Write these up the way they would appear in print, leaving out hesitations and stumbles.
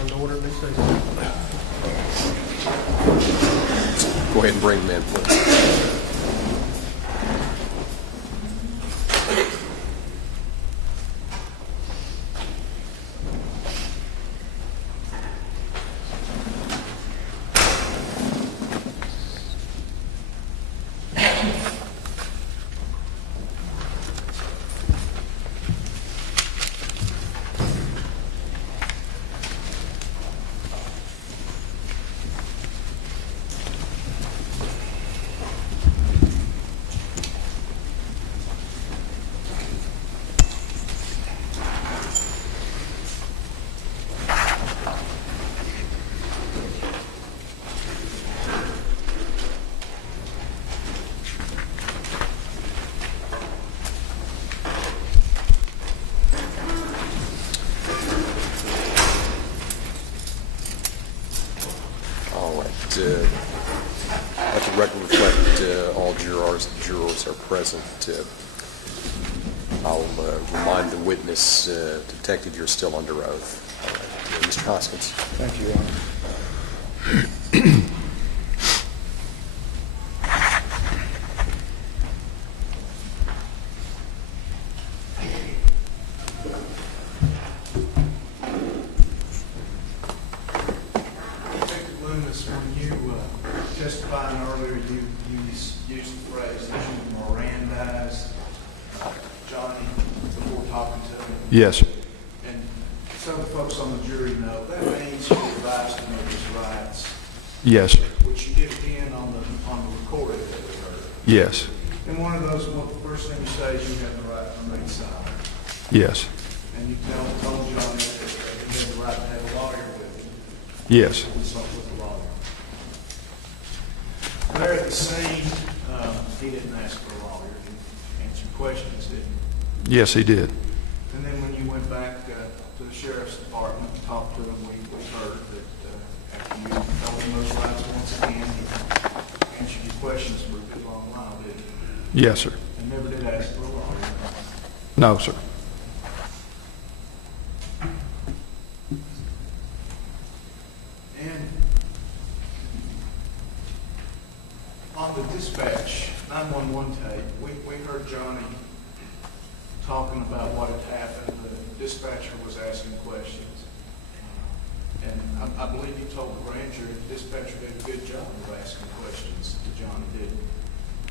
come to order, please. Go ahead and bring them in, please. Let the record reflect all jurors are present. I'll remind the witness, Detective, you're still under oath. Mr. Hoskins. Thank you, Your Honor. Loomis, when you testified earlier, you used the phrase that you Mirandized Johnny before talking to him. Yes, sir. And some of the folks on the jury know that means you advised him of his rights, Yes, sir. which you did again on the recording that we heard. Yes. And one of those, the first thing you say is you have the right to remain silent. Yes. And you told Johnny that he had the right to have a lawyer with him. Yes. Consult with the lawyer. There at the scene, he didn't ask for a lawyer. He answered questions, didn't he? Yes, he did. And then when you went back to the sheriff's department and talked to him, we heard that after you told him those rights once again, he answered your questions for a good long while, didn't he? Yes, sir. And never did ask for a lawyer. No, sir. And on the dispatch 911 tape, we heard Johnny talking about what had happened. The dispatcher was asking questions. And I believe you told the grand jury the dispatcher did a good job of asking questions to Johnny, didn't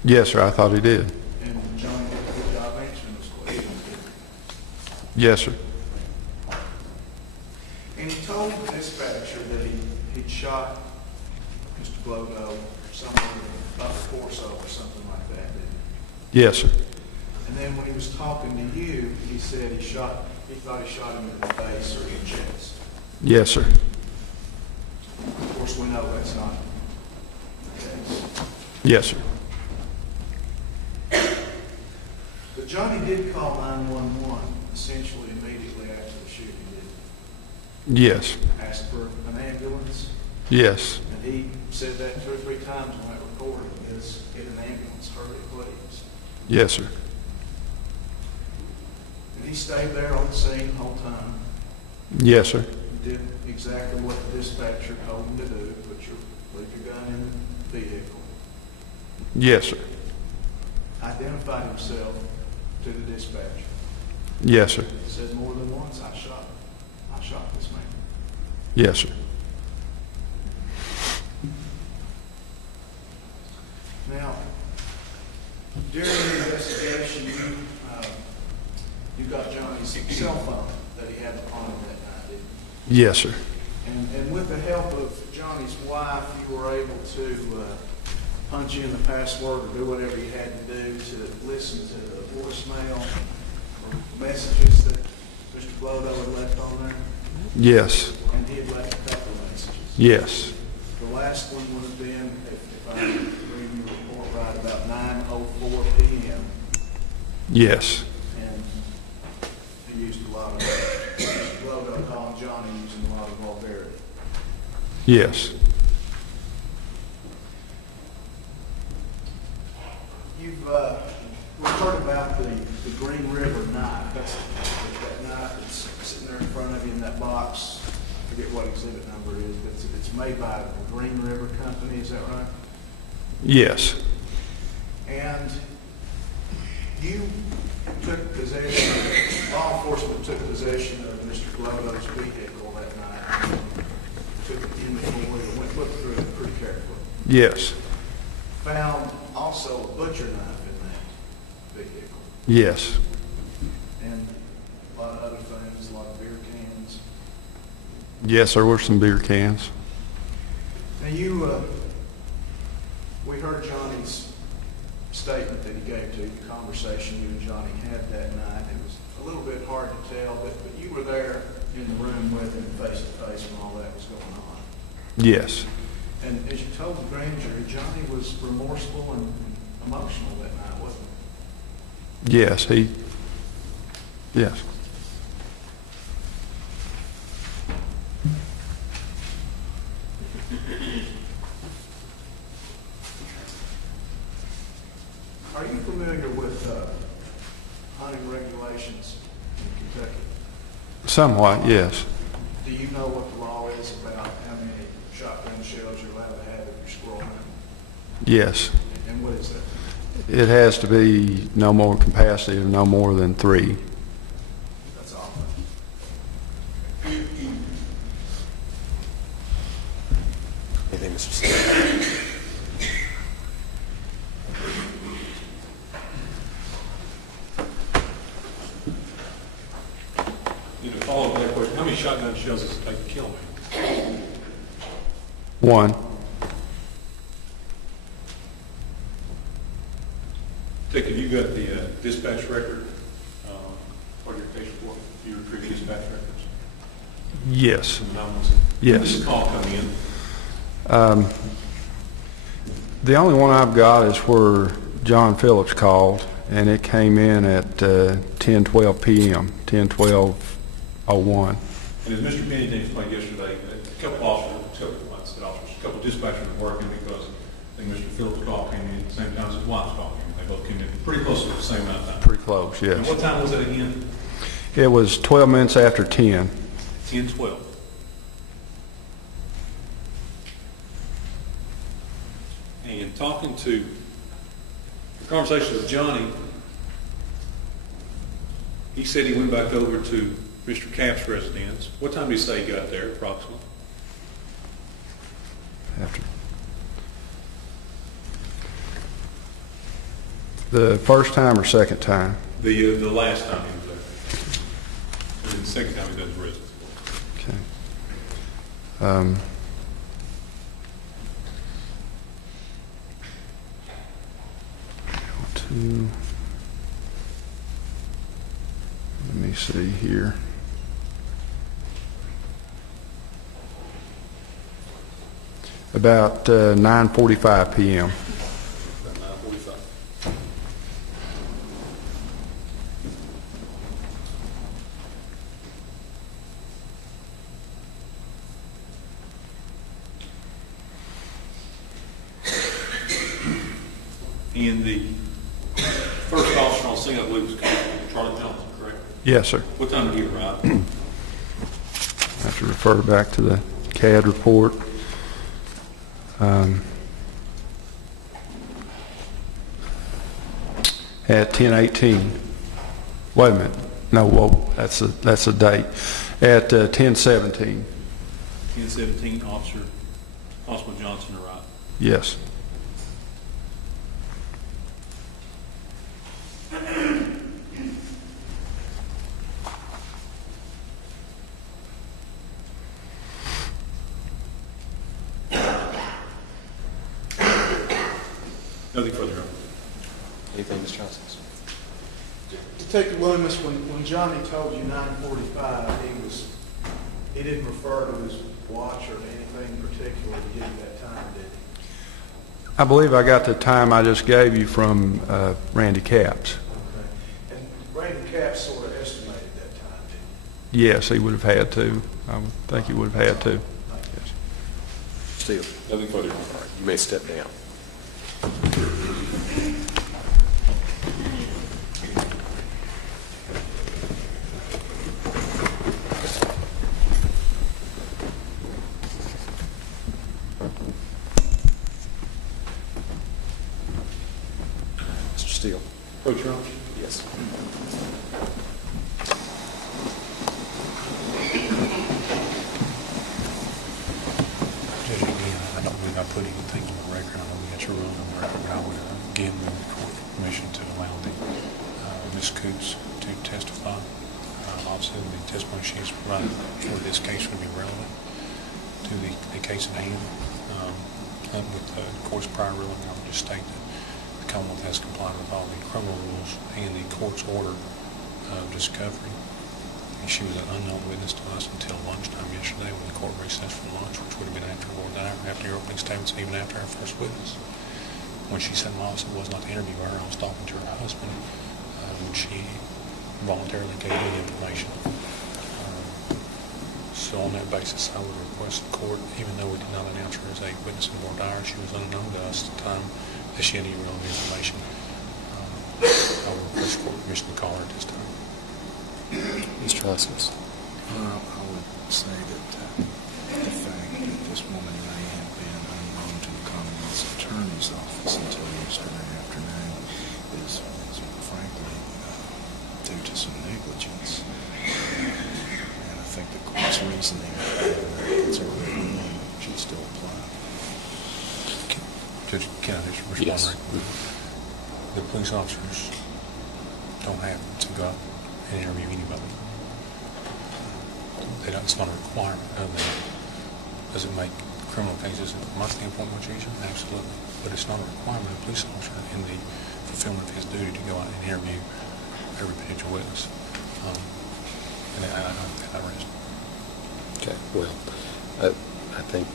he? Yes, sir. I thought he did. And Johnny did a good job answering those questions, didn't he? Yes, sir. And he told the dispatcher that he'd shot Mr. Glodo somewhere up the Corso or something like that, didn't he? Yes, sir. And then when he was talking to you, he said he thought he shot him in the face or in the chest. Yes, sir. Of course, we know that's not the case. Yes, sir. But Johnny did call 911 essentially immediately after the shooting, didn't Yes. he? Asked for an ambulance. Yes. And he said that 2 or 3 times on that recording is, get an ambulance, hurry, please. Yes, sir. And he stayed there on the scene the whole time. Yes, sir. Did exactly what the dispatcher told him to do, leave your gun in the vehicle. Yes, sir. Identified himself to the dispatcher. Yes, sir. Said more than once, I shot this man. Yes, sir. Now, during the investigation, you got Johnny's cell phone that he had on him that night, didn't you? Yes, sir. And with the help of Johnny's wife, you were able to punch in the password or do whatever you had to do to listen to the voicemail or messages that Mr. Glodo had left on there. Yes. And he had left a couple of messages. Yes. The last one would have been, if I read your report right, about 9:04 p.m. Yes. And he used a lot of, Glodo calling Johnny using a lot of vulgarity. Yes. We've heard about the Green River knife. That's that knife that's sitting there in front of you in that box. I forget what exhibit number it is, but it's made by the Green River Company, is that right? Yes. And you took possession, law enforcement took possession of Mr. Glover's vehicle that night, took it inventory, and went looked through it pretty carefully. Yes. Found also a butcher knife in that vehicle, Yes. and a lot of other things, a lot of beer cans. Yes, there were some beer cans. Now we heard Johnny's statement that he gave to you, the conversation you and Johnny had that night. It was a little bit hard to tell, but you were there in the room with him face to face when all that was going on. Yes. And as you told the grand jury, Johnny was remorseful and emotional that night, wasn't he? Yes, yes. Are you familiar with hunting regulations in Kentucky? Somewhat, yes. Do you know what the law is about how many shotgun shells you're allowed to have if you're squirrel hunting? Yes. And what is that? It has to be no more capacity of no more than 3. That's all. Anything, Mr. Stewart? To follow up that question, how many shotgun shells does it take to kill me? 1. Dick, have you got the dispatch record for your case report? You retrieved dispatch records? Yes. From the 911? Yes. When did the call come in? The only one I've got is where John Phillips called, and it came in at 10:12 p.m., 10:12:01. And as Mr. Kennedy explained yesterday, a couple officers, a couple dispatchers were working because I think Mr. Phillips' call came in at the same time as his wife's call came in. They both came in pretty close to the same amount of time. Pretty close, And yes. what time was it again? It was 12 minutes after 10. 10:12. And talking to the conversation with Johnny, he said he went back over to Mr. Capp's residence. What time did he say he got there, approximately? After the first time or second time? The last time he was there. And the second time he was at his residence. Okay. Let me see here. About 9:45 p.m. About 9:45. And the first officer on scene, I believe, was Charlie Johnson, correct? Yes, sir. What time did he arrive? I have to refer back to the CAD report. At 10:18. Wait a minute. No, whoa, that's a date. At 10:17. 10:17, Constable Johnson arrived. Yes. Nothing further. Anything, Ms. Johnson? Detective Loomis, when Johnny told you 9:45, he didn't refer to his watch or anything particular to give you that time, did he? I believe I got the time I just gave you from Randy Capps. Okay. And Randy Capps sort of estimated that time, didn't he? Yes, he would have had to. I would think he would have had to. Yes. Steele? Nothing further. All right, you may step down. Coach Jones? Yes. Judge, again, I don't believe I put anything on the record. I know we got your ruling on the record, but I would again move the court for permission to allow the Ms. Coots to testify. Obviously, the testimony she has provided for this case would be relevant to the case at hand. With the court's prior ruling, I would just state that the Commonwealth has complied with all the criminal rules and the court's order of discovery. And she was an unknown witness to us until lunchtime yesterday when the court recessed for lunch, which would have been after your opening statements, even after our first witness. When she said in my office it was not to interview her, I was talking to her husband when she voluntarily gave me information. So on that basis, I would request the court, even though we did not announce her as a witness in voir dire, she was unknown to us at the time that she had any relevant information. I would request the court permission to call her at this time. Mr. Hoskins. I would say that the fact that this woman may have been unknown to the Commonwealth's Attorney's Office until yesterday afternoon is frankly due to some negligence. And I think the court's reasoning is already should still apply. Judge, can I just respond? Yes. The police officers don't have to go out and interview anybody. It's not a requirement of them. Does it make criminal cases, from my standpoint, much easier? Absolutely. But it's not a requirement of a police officer in the fulfillment of his duty to go out and interview every potential witness. And I rest. Okay, well, I think,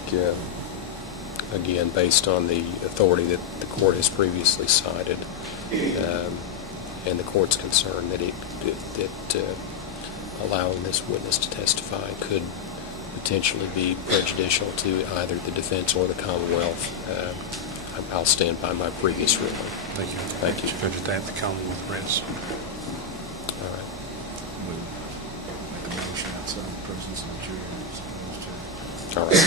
again, based on the authority that the court has previously cited, and the court's concern that allowing this witness to testify could potentially be prejudicial to either the defense or the Commonwealth, I'll stand by my previous ruling. Thank you. Thank you. Judge, that the Commonwealth rests. All right. We'll make a motion outside the presence of the jury as opposed to... All right.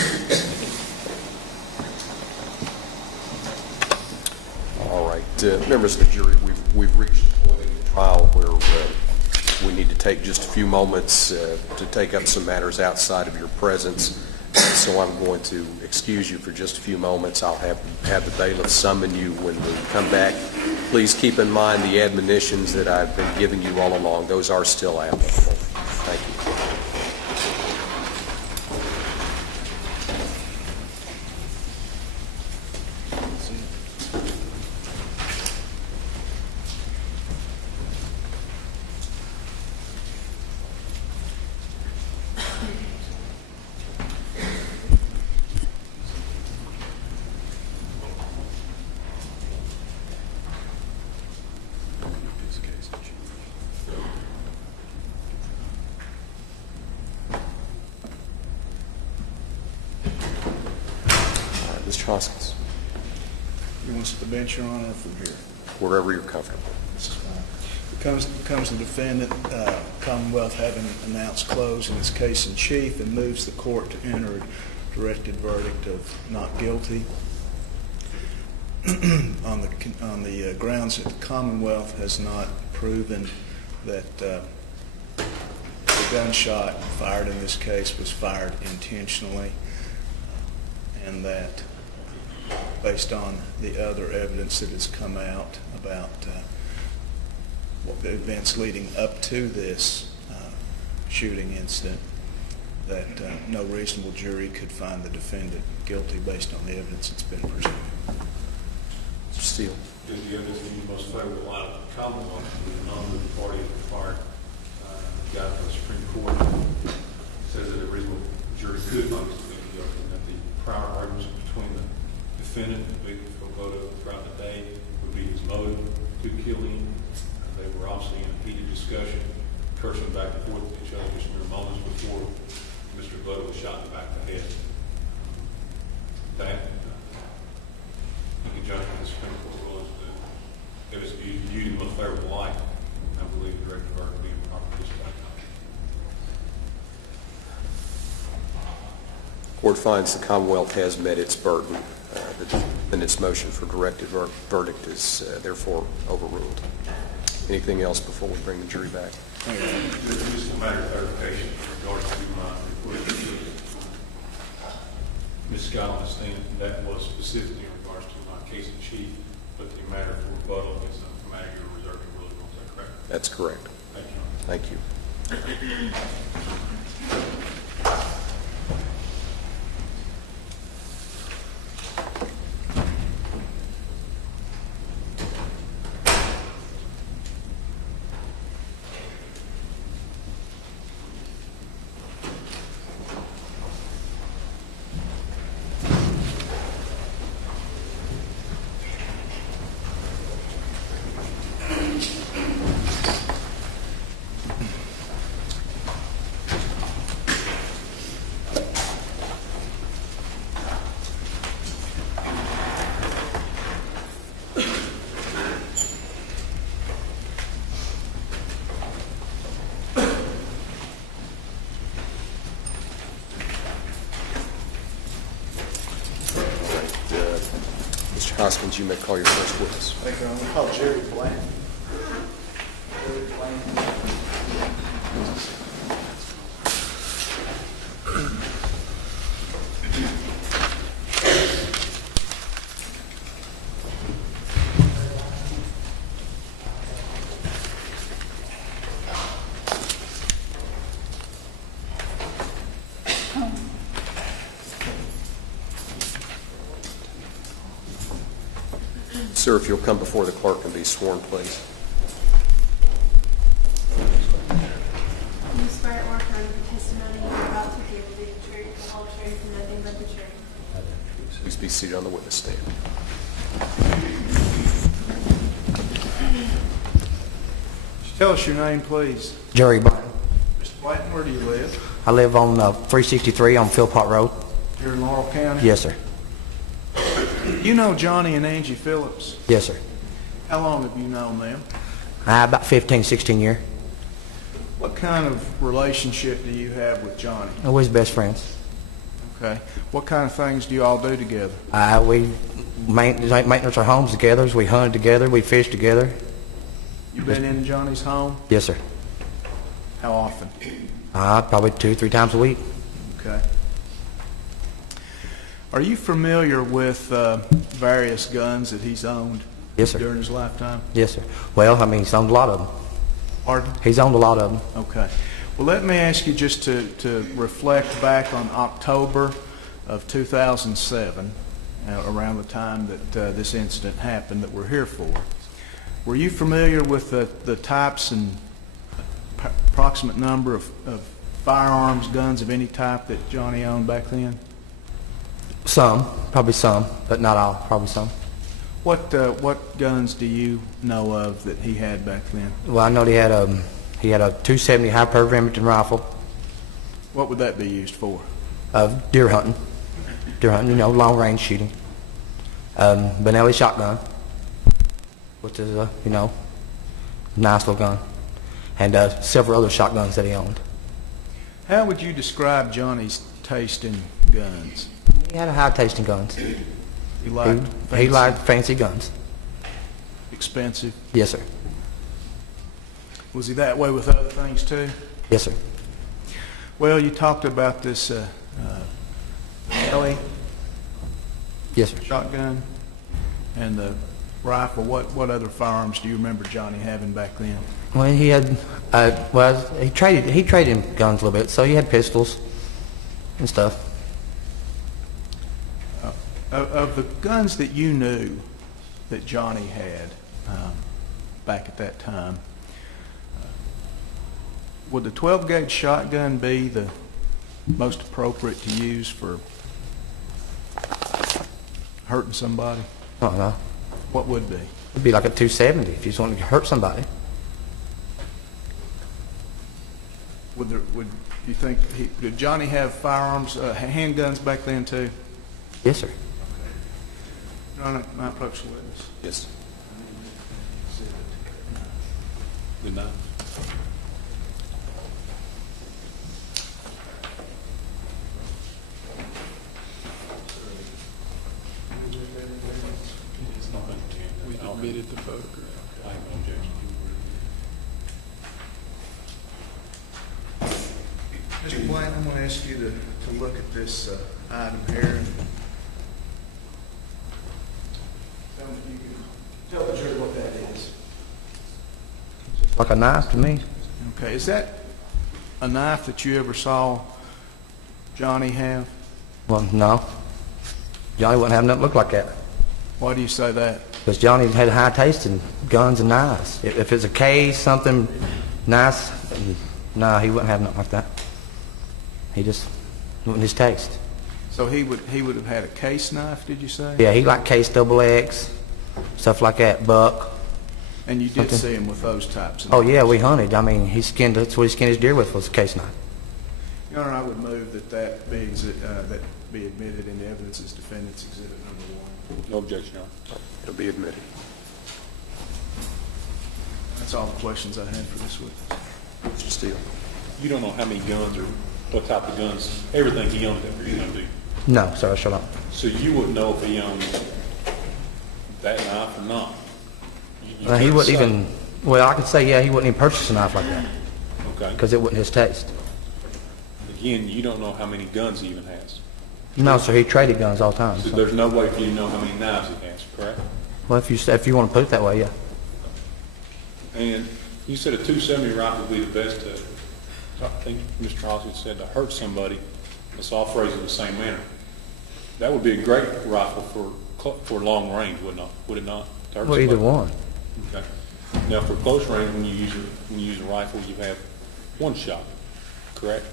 All right. Members of the jury, we've reached the point in the trial where we need to take just a few moments to take up some matters outside of your presence. So I'm going to excuse you for just a few moments. I'll have the bailiff summon you when we come back. Please keep in mind the admonitions that I've been giving you all along. Those are still applicable. Thank you. Mr. Hoskins. You want us at the bench, Your Honor, or from here? Wherever you're comfortable. This is fine. Comes the defendant, Commonwealth having announced close in its case in chief, and moves the court to enter a directed verdict of not guilty on the grounds that the Commonwealth has not proven that the gunshot fired in this case was fired intentionally, and that based on the other evidence that has come out about the events leading up to this shooting incident, that no reasonable jury could find the defendant guilty based on the evidence that's been presented. Mr. Steele. Is the evidence in the most favorable out of the Commonwealth to the non-moving party of the fired guy from the Supreme Court says that a reasonable jury could find this defendant guilty, and that the prior arguments between the defendant and Victor Phillips throughout the day would be his motive to kill him. They were obviously in a heated discussion, cursing back and forth with each other just mere moments before Mr. Glover was shot in the back of the head. That, in conjunction with the Supreme Court rules, that is viewed in the most favorable light. I believe the directed verdict would be a proper display. Court finds the Commonwealth has met its burden. The defendant's motion for directed verdict is therefore overruled. Anything else before we bring the jury back? Just a matter of clarification in regards to my report. Ms. Scott, I understand that was specifically in regards to my case in chief, but the matter for rebuttal is a matter you're reserving really well. Is that correct? That's correct. Thank you. Thank you. Mr. Hoskins, you may call your first witness. Thank you, I'm going to call Jerry Bland. Jerry Bland. Sir, if you'll come before the clerk and be sworn, please. Do you swear or affirm the testimony you are about to give will be the truth, the whole truth, and nothing but the truth? Please be seated on the witness stand. Tell us your name, please. Jerry Blanton. Mr. Blanton, where do you live? I live on 363 on Philpott Road. Here in Laurel County? Yes, sir. You know Johnny and Angie Phillips? Yes, sir. How long have you known them? About 15, 16 years. What kind of relationship do you have with Johnny? We're his best friends. Okay. What kind of things do you all do together? We maintenance our homes together. We hunted together. We fished together. You been in Johnny's home? Yes, sir. How often? Probably 2-3 times a week. Okay. Are you familiar with various guns that he's owned Yes, sir. during his lifetime? Yes, sir. Well, he's owned a lot of them. Pardon? He's owned a lot of them. Okay. Well, let me ask you just to reflect back on October of 2007, around the time that this incident happened that we're here for. Were you familiar with the types and approximate number of firearms, guns of any type that Johnny owned back then? Probably some, but not all. Probably some. What guns do you know of that he had back then? Well, I know he had a 270 high-powered Remington rifle. What would that be used for? Deer hunting, long-range shooting. Benelli shotgun, which is a nice little gun, and several other shotguns that he owned. How would you describe Johnny's taste in guns? He had a high taste in guns. He liked He liked fancy guns. expensive. Yes, sir. Was he that way with other things too? Yes, sir. Well, you talked about this Ellie Yes, sir. shotgun and the rifle. What other firearms do you remember Johnny having back then? Well, he had, he traded in guns a little bit, so he had pistols and stuff. Of the guns that you knew that Johnny had back at that time, would the 12-gauge shotgun be the most appropriate to use for hurting somebody? I don't know. What would be? It'd be like a 270 if you just wanted to hurt somebody. Would you think did Johnny have firearms, handguns back then too? Yes, sir. Your Honor, my approach to witness. Yes. Good night. We admitted the photograph. I have no objection. Blanton, I'm going to ask you to look at this item here. Tell me if you can tell the jury what that is. Like a knife to me. Okay, is that a knife that you ever saw Johnny have? Well, no. Johnny wouldn't have nothing look like that. Why do you say that? Because Johnny had a high taste in guns and knives. If it's a case, something nice, no, he wouldn't have nothing like that. He just wasn't his taste. So he would have had a case knife, did you say? Yeah, he liked case double X, stuff like that, buck. And you did see him with those types of Oh knives? yeah, we hunted. I mean, that's what he skinned his deer with, was a case knife. Your Honor, I would move that be admitted into evidence as defendant's exhibit number 1. No objection, Your Honor. It'll be admitted. That's all the questions I had for this witness. Mr. Steele. You don't know how many guns or what type of guns, everything he owned that period, do you? No, sir, shut up. So you wouldn't know if he owned that knife or not? You He couldn't wouldn't say. even, well, I could say, yeah, he wouldn't even purchase a knife like that, Okay. because it wasn't his taste. Again, you don't know how many guns he even has. No, sir, he traded guns all the time. So So. there's no way for you to know how many knives he has, correct? Well, if you want to put it that way, yeah. And you said a .270 rifle would be the best to, I think Mr. Osgood said, to hurt somebody. Let's all phrase it in the same manner. That would be a great rifle for long range, would it not? To hurt Well, either somebody? one. Okay. Now, for close range, when you use a rifle, you have one shot, correct?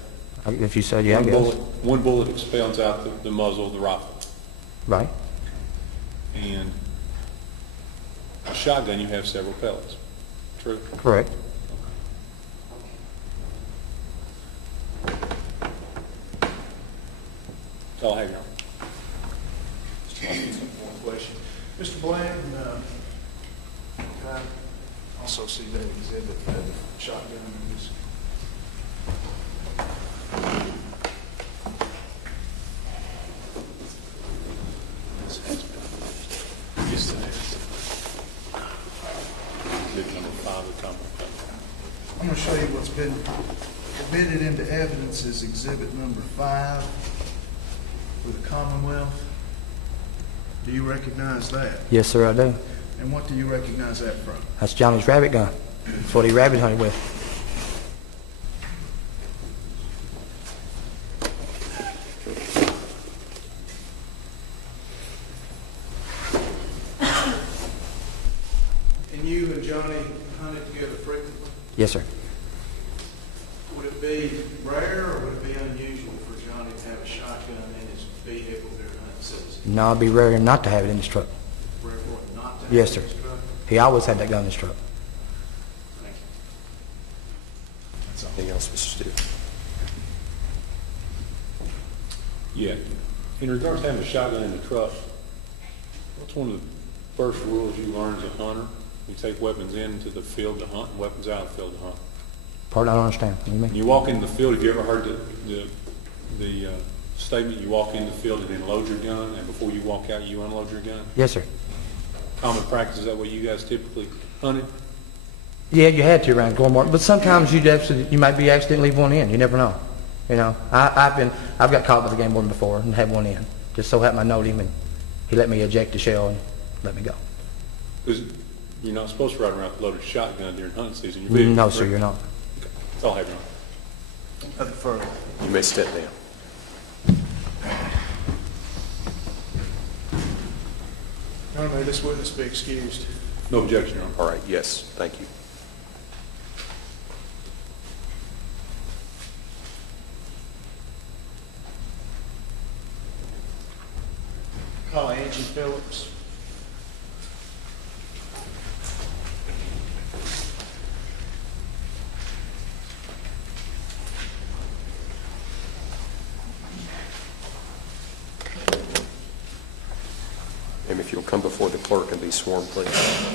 If you said, yeah, I guess. One bullet expels out the muzzle of the rifle. Right. And a shotgun, you have several pellets. True? Correct. That's all I have, Your Honor. One question. Mr. Blanton, can I also see that exhibit, that shotgun in this? Yes, it is. Exhibit number 5 of the common code. I'm going to show you what's been admitted into evidence as exhibit number 5 for the Commonwealth. Do you recognize that? Yes, sir, I do. And what do you recognize that from? That's Johnny's rabbit gun. That's what he rabbit hunted with. And you and Johnny hunted together frequently? Yes, sir. Would it be rare or would it be unusual for Johnny to have a shotgun in his vehicle during hunting season? No, it'd be rare not to have it in his truck. Rare for it not to have Yes, it sir. in his truck? He always had that gun in his truck. Thank you. That's all. Anything else, Mr. Steele? Yeah. In regards to having a shotgun in the truck, what's one of the first rules you learn as a hunter? You take weapons into the field to hunt and weapons out of the field to hunt. Pardon, I don't understand. What do you mean? When you walk into the field, have you ever heard the statement, you walk in the field and then load your gun, and before you walk out, you unload your gun? Yes, sir. Common practice, is that what you guys typically hunted? Yeah, you had to around Gormart, but sometimes you might be accidentally leave one in. You never know. You know, I've got caught with a game warden before and had one in. Just so happened I knowed him and he let me eject the shell and let me go. Because you're not supposed to ride around with a loaded shotgun during hunting season. Your vehicle, No, sir, correct? you're not. Okay. That's all I have, Your Honor. Nothing further. You may step down. Your Honor, may this witness be excused? No objection, Your Honor. All right, yes, thank you. Call Angie Phillips. And if you'll come before the clerk and be sworn, please. Swear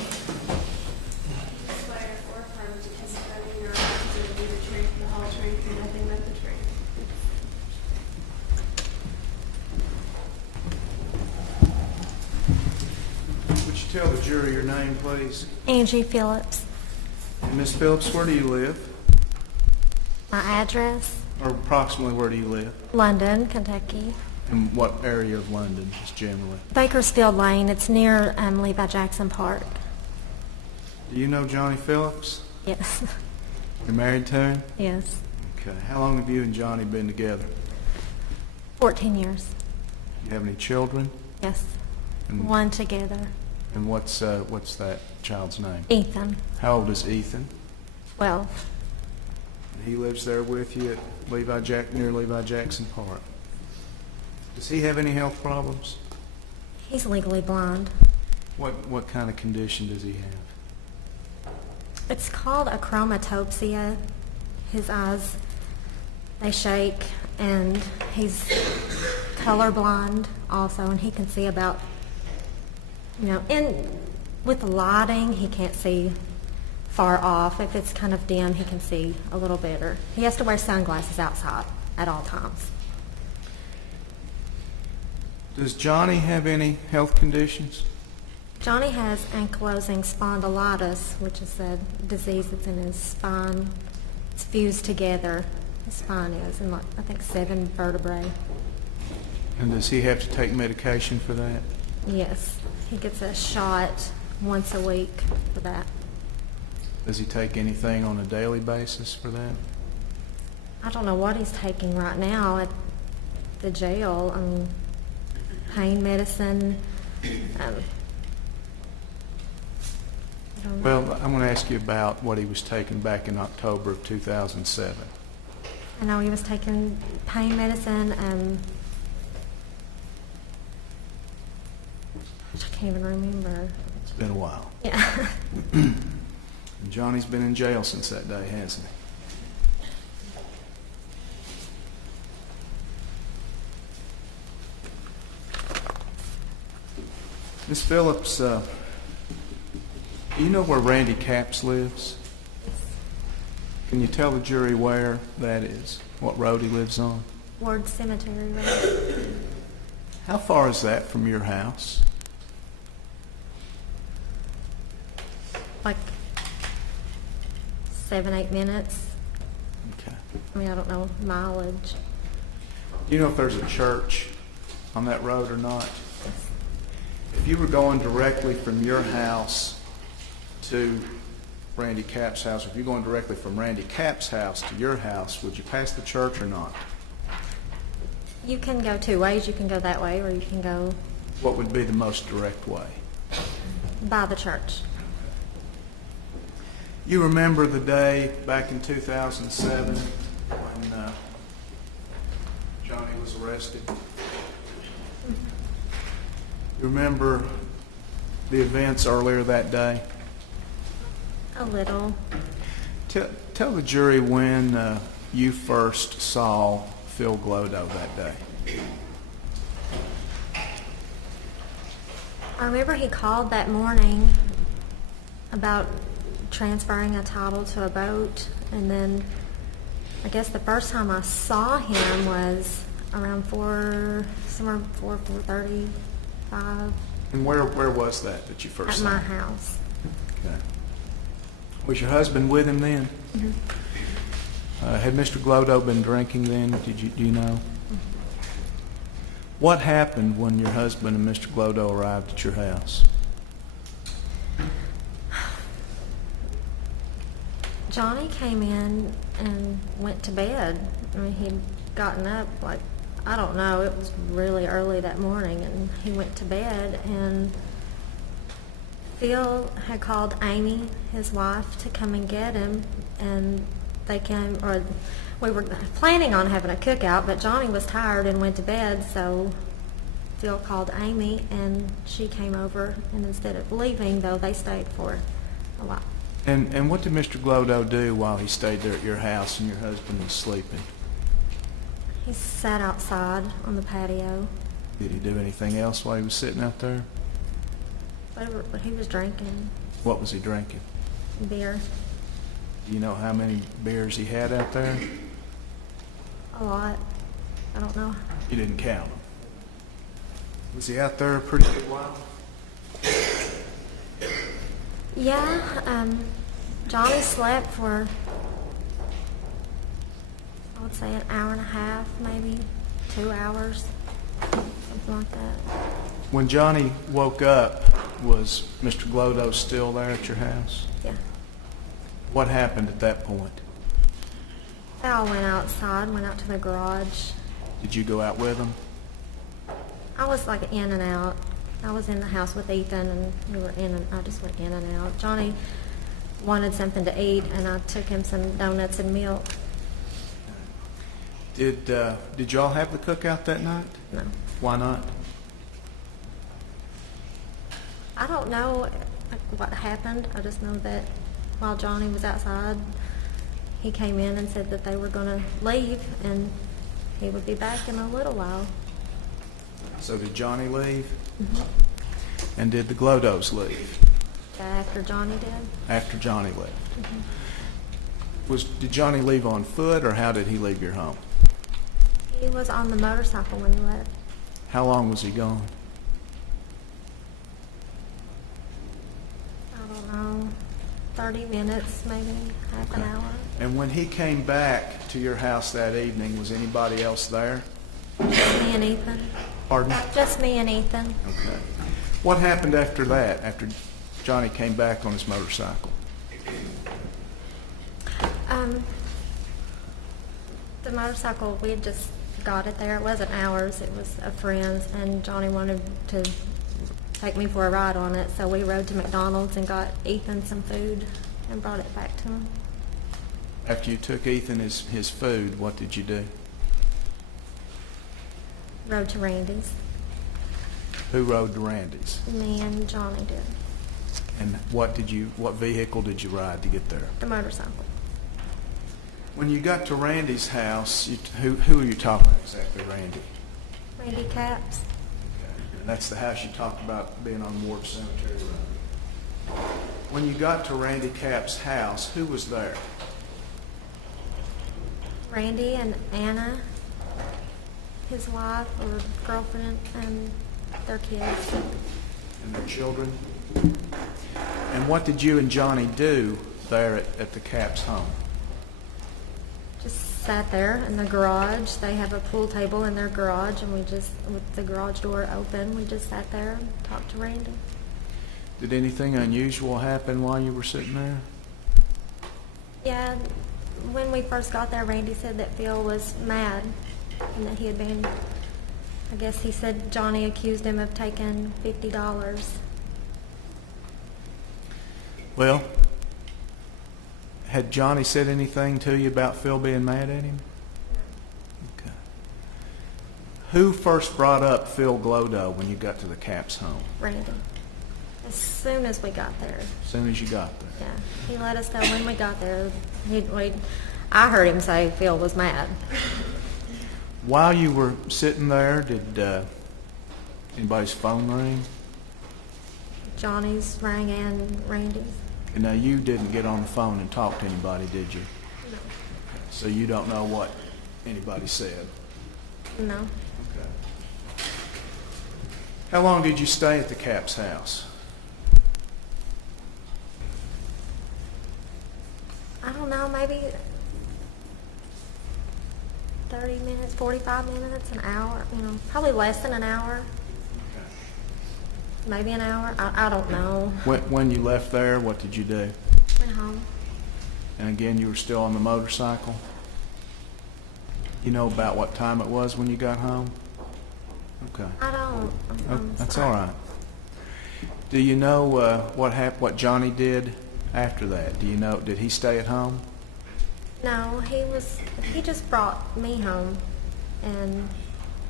or affirm to testify in your office to be the truth, the whole truth, and nothing but the truth. Would you tell the jury your name, please? Angie Phillips. And Ms. Phillips, where do you live? My address, Or approximately where do you live? London, Kentucky. In what area of London, just generally? Bakersfield Lane. It's near Levi Jackson Park. Do you know Johnny Phillips? Yes. You're married to him? Yes. Okay. How long have you and Johnny been together? 14 years. You have any children? Yes. And, One together. and what's that child's name? Ethan. How old is Ethan? 12. He lives there with you at near Levi Jackson Park. Does he have any health problems? He's legally blind. What kind of condition does he have? It's called achromatopsia. His eyes, they shake, and he's colorblind also, and he can see about, with the lighting, he can't see far off. If it's kind of dim, he can see a little better. He has to wear sunglasses outside at all times. Does Johnny have any health conditions? Johnny has ankylosing spondylitis, which is a disease that's in his spine. It's fused together. His spine is, and I think 7 vertebrae. And does he have to take medication for that? Yes, he gets a shot once a week for that. Does he take anything on a daily basis for that? I don't know what he's taking right now at the jail. Pain medicine. Well, I'm going to ask you about what he was taking back in October of 2007. I know he was taking pain medicine. I can't even remember. It's been a while. Yeah. And Johnny's been in jail since that day, hasn't he? Miss Phillips, do you know where Randy Capps lives? Can you tell the jury where that is? What road he lives on? Ward Cemetery Road. How far is that from your house? Like 7-8 minutes. Okay. I don't know mileage. Do you know if there's a church on that road or not? If you were going directly from your house to Randy Capps' house, or if you're going directly from Randy Capps' house to your house, would you pass the church or not? You can go 2 ways. You can go that way, or you can go What would be the most direct way? by the church. You remember the day back in 2007 when Johnny was arrested? You remember the events earlier that day? A little. Tell the jury when you first saw Phil Glodo that day. I remember he called that morning about transferring a title to a boat, and then I guess the first time I saw him was around 4:30. And where was that you first At saw my him? house. Okay. Was your husband with him then? Mm-hmm. Had Mr. Glodo been drinking then? Do you know? Mm-hmm. What happened when your husband and Mr. Glodo arrived at your house? Johnny came in and went to bed. He'd gotten up I don't know, it was really early that morning, and he went to bed, and Phil had called Amy, his wife, to come and get him, and they came, or we were planning on having a cookout, but Johnny was tired and went to bed, so Phil called Amy, and she came over, and instead of leaving, though, they stayed for a while. And what did Mr. Glodo do while he stayed there at your house and your husband was sleeping? He sat outside on the patio. Did he do anything else while he was sitting out there? But he was drinking What was he drinking? beer. Do you know how many beers he had out there? A lot. I don't know. You didn't count them. Was he out there a pretty good while? Yeah, Johnny slept for I would say an hour and a half, maybe 2 hours, something like that. When Johnny woke up, was Mr. Glodo still there at your house? Yeah. What happened at that point? They all went outside, went out to the garage. Did you go out with them? I was like in and out. I was in the house with Ethan, and we were in and I just went in and out. Johnny wanted something to eat, and I took him some donuts and milk. Did y'all have the cookout that night? No. Why not? I don't know what happened. I just know that while Johnny was outside, he came in and said that they were going to leave, and he would be back in a little while. So did Johnny leave? Mm-hmm. And did the Glodos leave? After Johnny did. After Johnny left. Mm-hmm. Did Johnny leave on foot, or how did he leave your home? He was on the motorcycle when he left. How long was he gone? I don't know, 30 minutes, maybe half an hour. And when he came back to your house that evening, was anybody else there? Just me and Ethan. Pardon? Just me and Ethan. Okay. What happened after that, after Johnny came back on his motorcycle? The motorcycle, we had just got it there. It wasn't ours, it was a friend's, and Johnny wanted to take me for a ride on it, so we rode to McDonald's and got Ethan some food and brought it back to him. After you took Ethan his food, what did you do? Rode to Randy's. Who rode to Randy's? Me and Johnny did. And what vehicle did you ride to get there? The motorcycle. When you got to Randy's house, who are you talking about exactly, Randy? Randy Caps. And that's the house you talked about being on Ward Cemetery Road. When you got to Randy Caps' house, who was there? Randy and Anna, his wife or girlfriend, and their kids. And their children? And what did you and Johnny do there at the Caps' home? Just sat there in the garage. They have a pool table in their garage, and we just, with the garage door open, we just sat there and talked to Randy. Did anything unusual happen while you were sitting there? Yeah, when we first got there, Randy said that Phil was mad and that he had been, I guess he said Johnny accused him of taking $50. Well, had Johnny said anything to you about Phil being mad at him? Okay. Who first brought up Phil Glodo when you got to the Caps' home? Randy. As soon as we got there. As soon as you got there. Yeah, he let us know when we got there. I heard him say Phil was mad. While you were sitting there, did anybody's phone ring? Johnny's rang and Randy's. And now you didn't get on the phone and talk to anybody, did you? No. So you don't know what anybody said? No. Okay. How long did you stay at the Caps' house? I don't know, maybe 30 minutes, 45 minutes, an hour, probably less than an hour. Maybe an hour. I don't know. When you left there, what did you do? Went home. And again, you were still on the motorcycle? You know about what time it was when you got home? Okay. I don't. I'm That's sorry. all right. Do you know what Johnny did after that? Do you know, did he stay at home? No, he just brought me home, and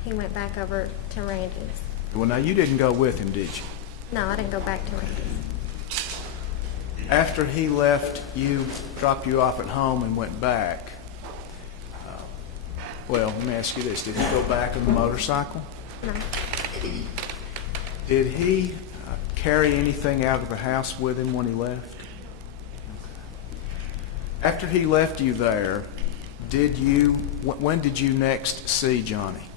he went back over to Randy's. Well, now you didn't go with him, did you? No, I didn't go back to Randy's. After he left you, dropped you off at home and went back, well, let me ask you this. Did he go back on the motorcycle? No. Did he carry anything out of the house with him when he left? After he left you there, when did you next see Johnny?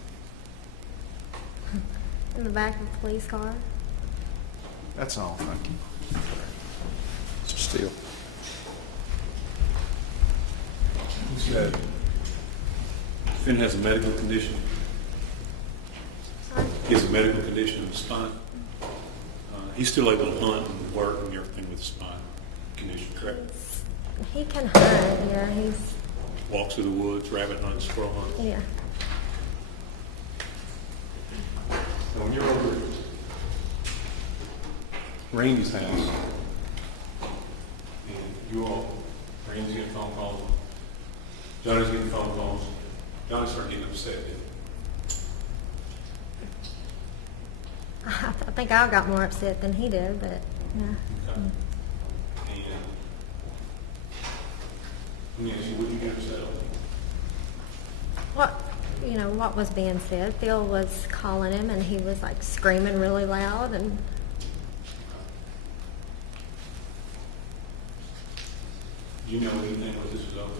In the back of the police car. That's all, thank you. Mr. Steele. He said Finn has a medical condition. Sorry? He has a medical condition in the spine. He's still able to hunt and work and everything with the spine condition, correct? He can hunt, yeah, he's, Walks through the woods, rabbit hunts, squirrel hunts. yeah. Now, when you're over at Randy's house, and you all, Randy's getting phone calls, Johnny's getting phone calls, Johnny started getting upset. I think I got more upset than he did, but, yeah. Okay. And let me ask you, what did you get upset over? What was being said. Phil was calling him, and he was like screaming really loud, and Do you know anything what this was over?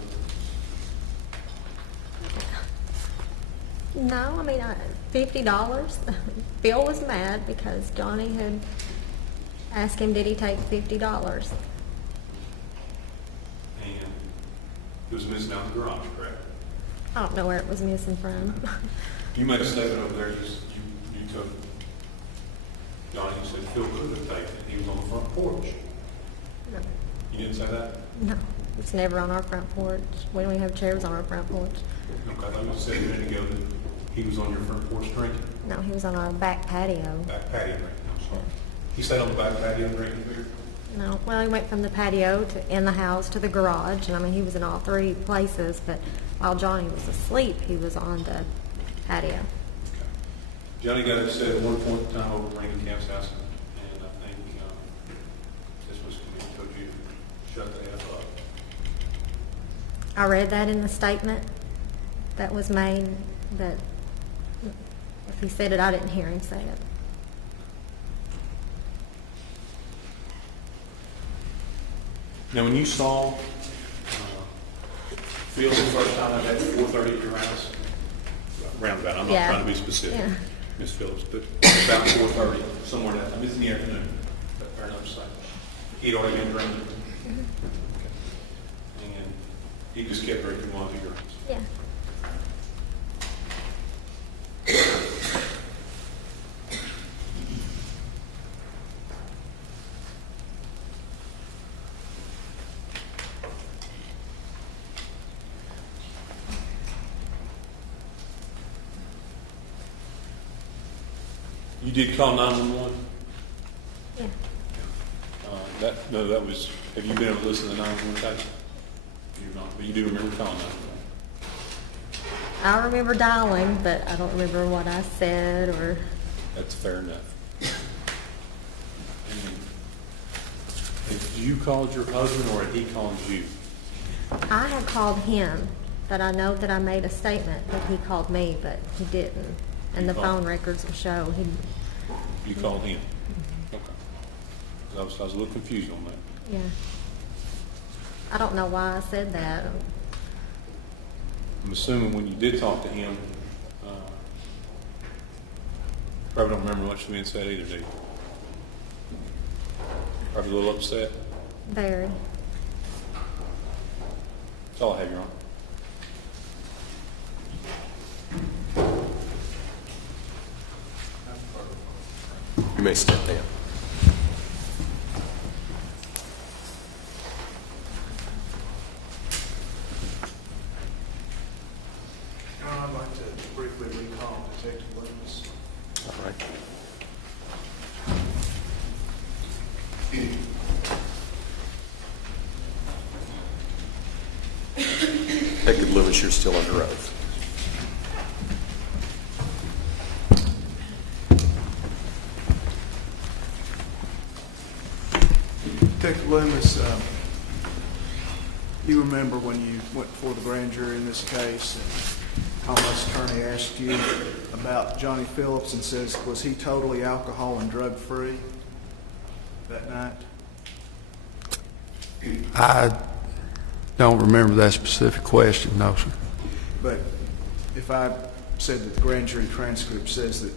no, I mean, $50. Phil was mad because Johnny had asked him, did he take $50? And it was missing out of the garage, correct? I don't know where it was missing from. You made a statement over there, you took Johnny and said Phil could have taken it, he was on the front porch. No. You didn't say that? No, it's never on our front porch. We don't even have chairs on our front porch. Okay, I thought you said a minute ago that he was on your front porch drinking, No, he was on our back patio. back patio drinking, I'm sorry. He sat on the back patio drinking beer? No, well, he went from the patio to in the house to the garage, and I mean, he was in all three places, but while Johnny was asleep, he was on the patio. Johnny got upset at one point in time over Randy Camp's house, and I think this was when he told you to shut the F up. I read that in the statement that was made, but if he said it, I didn't hear him say it. Now, when you saw Phil the first time at 4:30 at your house, roundabout, I'm not Yeah. trying to be specific, Yeah. Miss Phillips, but about 4:30, somewhere in that, I mean, it's in the afternoon, or another side. He'd already been drinking. Okay. And he just kept drinking while he drinks. Yeah. You did call 911? Yeah. That was, have you been able to listen to the 911 tape? You're not, but you do remember calling 911? I remember dialing, but I don't remember what I said or. That's fair enough. And have you called your husband or had he called you? I had called him, but I know that I made a statement that he called me, but he didn't. And the phone records will show he. You called him? Okay. I was a little confused on that. Yeah. I don't know why I said that. I'm assuming when you did talk to him, probably don't remember much being said either, do you? Probably a little upset. Very. That's all I have, Your Honor. You may step down. I'd like to briefly recall Detective Loomis. All right. Detective Loomis, you're still under oath. Detective Loomis, you remember when you went before the grand jury in this case, and how much attorney asked you about Johnny Phillips and says, was he totally alcohol and drug free that night? I don't remember that specific question, no, sir. But if I said that the grand jury transcript says that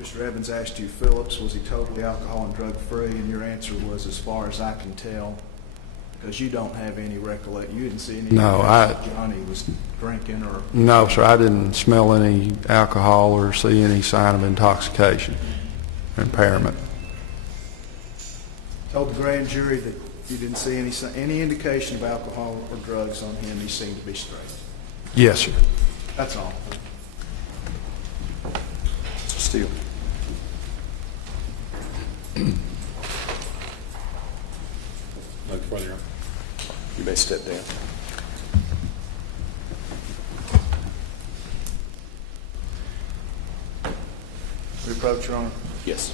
Mr. Evans asked you, Phillips, was he totally alcohol and drug free, and your answer was, as far as I can tell, Because you don't have any recollection, you didn't see any No, indication Johnny was drinking or... No, sir, I didn't smell any alcohol or see any sign of intoxication, impairment. Told the grand jury that you didn't see any indication of alcohol or drugs on him. He seemed to be straight. Yes, sir. That's all. Mr. Steele. No further. You may step down. Reproach, Your Honor. Yes.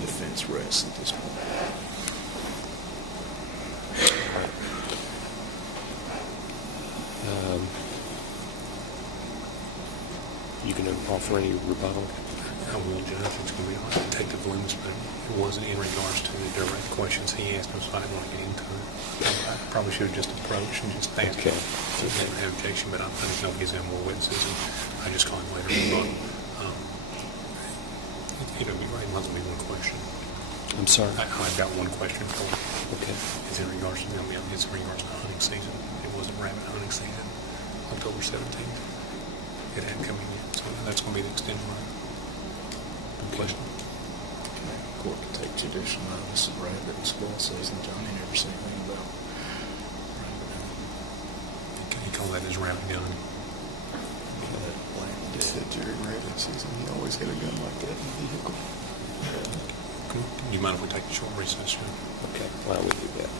Defense rests at this point. You can offer any rebuttal? I will, Judge. It's going to be on Detective Loomis, but it wasn't in regards to the direct questions he asked him, so I didn't want to get into it. I probably should have just approached and just asked him. So he didn't have objection, but I just know he's got more witnesses, and I just called him later. But, you know, you might as well be one question. I'm sorry. I've got one question for you. Okay. It's in regards to, it's in regards to hunting season. It wasn't rabbit hunting season, October 17th. It hadn't come in yet, so that's going to be the extended run. Question. Court can take judicial notice of rabbit and squirrel season. Johnny never said anything about rabbit hunting. He called that his rabbit gun. During rabbit season, he always had a gun like that in the vehicle. Do you mind if we take a short recess, John? Okay, why don't we do that?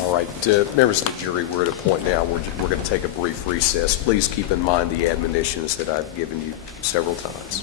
All right, members of the jury, we're at a point now where we're going to take a brief recess. Please keep in mind the admonitions that I've given you several times.